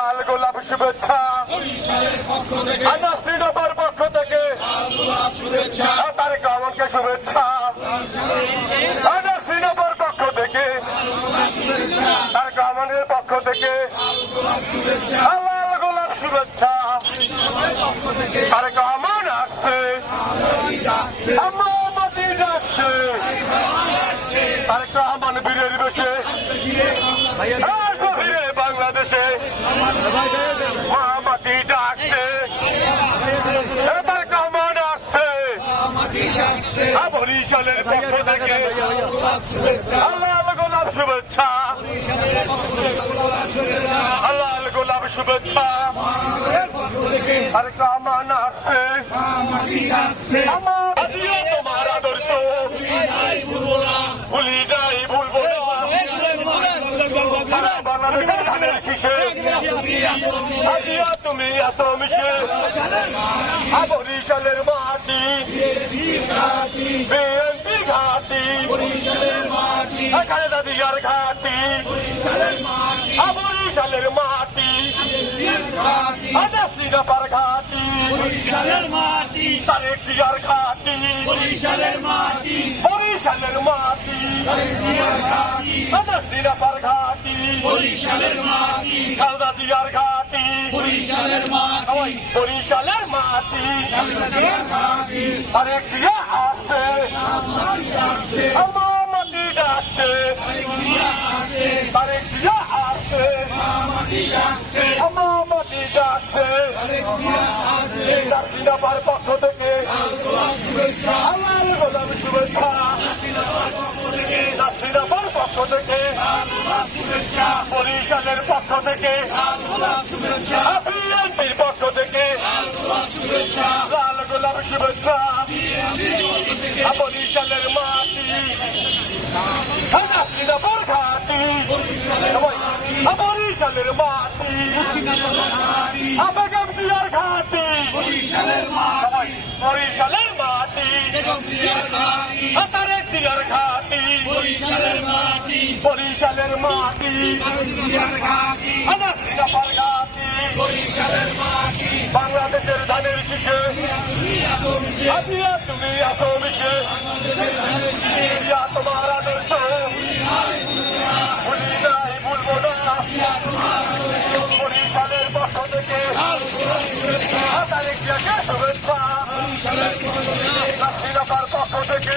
লাল গোলাপ শুভেচ্ছা। আনা শ্রীনগর পক্ষ থেকে। লাল গোলাপ শুভেচ্ছা। আনা শ্রীনগর পক্ষ থেকে। তারেক রহমানের পক্ষ থেকে। লাল গোলাপ শুভেচ্ছা। তারেক রহমান আসছে। মাটি যাচ্ছে তারেক রহমান বীরের বেশে আর গভীরে বাংলাদেশে মা মাটি ডাকছে তারেক রহমান আসছে আ বরিশালের পক্ষ থেকে আল্লাহ গোলাপ শুভেচ্ছা। আল্লাহ গোলাপ শুভেচ্ছা। তারেক রহমান আসছে। তোমার আদর্শ। ভুলি যাই ভুলবো না। বাংলাদেশের ধানের শীষে আজিও তুমি এত মিশে বরিশালের মাটি বিএনপি ঘাটি খালেদা দিয়ার ঘাটি বরিশালের মাটি আদাসিগাপার ঘাটি বরিশালের মাটি। তারেক জিয়ার ঘাটি। বরিশালের মাটি। বরিশালের মাটি। আদাসিগাপার ঘাটি। বরিশালের মাটি। খালেদা জিয়ার ঘাটি। বরিশালের মাটি। বরিশালের মাটি। তারেক জিয়া আসছে। আমার মাটি ডাকছে। তারেক জিয়া আমার মাটি ডাকছে। নাসিনাবার পক্ষ থেকে গোলাম শুভেচ্ছা। নাসিনাবার পক্ষ থেকে বরিশালের পক্ষ থেকে বিএনপির পক্ষ থেকে লাল গোলাম শুভেচ্ছা। বরিশালের মাটি নাসিনাবার ঘাটি। বরিশালের মাটি। আবেগম জিয়ার ঘাটি। বরিশালের মাটি। তারেক জিয়ার ঘাটি। বরিশালের মাটি। জিয়ার ঘাটি। বাংলাদেশের ধানের আজিয়া তুমি এত জিয়াকে শুভেচ্ছা। নাসিনাপার পক্ষ থেকে।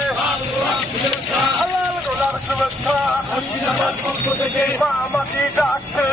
আল্লাহ গোলার শুভেচ্ছা। মাটি ডাকছে।